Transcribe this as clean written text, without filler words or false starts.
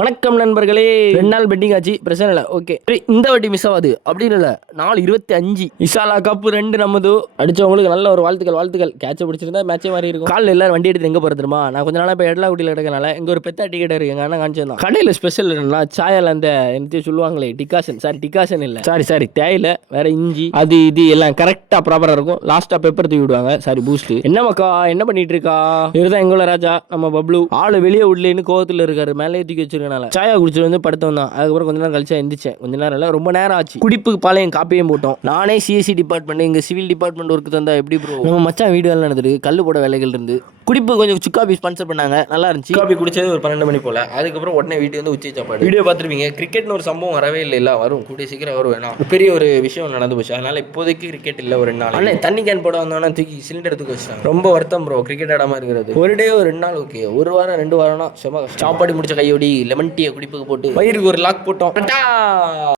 வணக்கம் நண்பர்களே. 2 நாள் பெட்டிங் ஆச்சு, பிரச்சனை இல்லை. ஓகே, இந்த வாட்டி மிஸ் ஆகாது அப்படின்னு இல்லை. 4-25 இசாலா கப்பு 2 நம்மது அடிச்சவங்களுக்கு நல்ல ஒரு வாழ்த்துக்கள். கேட்ச பிடிச்சிருந்தா மேட்சே மாதிரி இருக்கும். காலையில் எல்லாரும் வண்டி எடுத்து எங்கே போகிறது தெரியுமா? நான் கொஞ்ச நாளாக இப்போ எடலா குட்டியில் கிடக்கனால இங்கே ஒரு பெத்தா டிக்கெட் இருக்கு. எங்கள் அண்ணன் காமிச்சிருந்தான். கடையில் ஸ்பெஷல் என்னன்னா சாயால் அந்த என்னத்தையும் சொல்லுவாங்களே டிகாஷன் இல்லை சாரி தேயிலை வேற இஞ்சி அது இது எல்லாம் கரெக்டாக ப்ராப்பராக இருக்கும். லாஸ்ட்டாக பெப்பர் தூக்கி விடுவாங்க. Sorry boost. என்ன மக்கா என்ன பண்ணிட்டு இருக்கா? இதுதான் எங்களோட ராஜா நம்ம பப்ளு. ஆளு வெளியே உள்ளேன்னு கோவத்தில் இருக்காரு. மேலே தூக்கி வச்சிருக்கனால சாயா குடிச்சிட்டு வந்து படுத்தோம் தான். அதுக்கப்புறம் கொஞ்ச நேரம் கழிச்சா எந்திரிச்சேன். கொஞ்ச நேரம் இல்லை, ரொம்ப நேரம் ஆச்சு. குடிப்புக்கு பாலையும் காப்பியும் போட்டோம். நானே சிஎஸ்சி டிபார்ட்மெண்ட் இங்கே சிவில் டிபார்ட்மெண்ட் ஒர்க்கு தந்தா எப்படி ப்ரோ? நம்ம மச்சான் வீடியோ எல்லாம் நடந்துட்டு கல் போட வேலைகள் இருந்து குடிப்பு கொஞ்சம் சுக்காபி ஸ்பான்சர் பண்ணாங்க. நல்லா இருந்துச்சு. காபி குடிச்சது ஒரு 12 மணி போல. அதுக்கப்புறம் உடனே வீட்டு வந்து உச்சி சாப்பாடு. வீடியோ பார்த்துருப்பீங்க. கிரிக்கெட்னு ஒரு சம்பவம் வரவே இல்லை. வரும் கூடிய சீக்கிரம் வரும். வேணாம் பெரிய ஒரு விஷயம் நடந்து போச்சு. அதனால இப்போதைக்கு கிரிக்கெட் இல்லை. ஒரு 2 நாள் அண்ணே தண்ணி கேன் போட வந்தோன்னா தூக்கி சிலிண்டர் தூக்கி வச்சிட்டாங்க. ரொம்ப வருத்தம் ப்ரோ. கிரிக்கெட் ஆடாமல் இருக்கிறது. ஒரு டே ஒரு 2 நாள் ஓகே. ஒரு வாரம் 2 வாரம்னா செம. சாப்பாடு முடிச்ச கையோடி லெமன் டீயை குடிப்புக்கு போட்டு வயிறுக்கு ஒரு லாக் போட்டோம்.